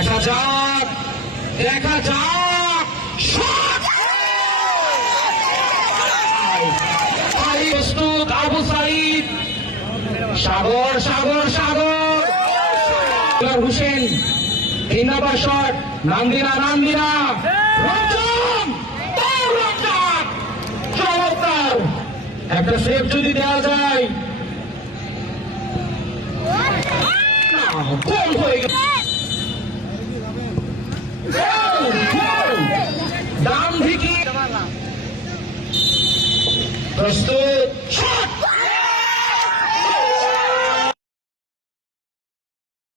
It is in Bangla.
দেখা যাক দেখা যাক প্রস্তুত আবু সাইদ সাগর সাগর সাগর হুসেন 3 নম্বর শট নান্দিনা নান্দিনা রঞ্জন চমৎকার একটা সেভ যদি দেওয়া যায় গোল হয়ে গেল ডান দিকে প্রস্তুত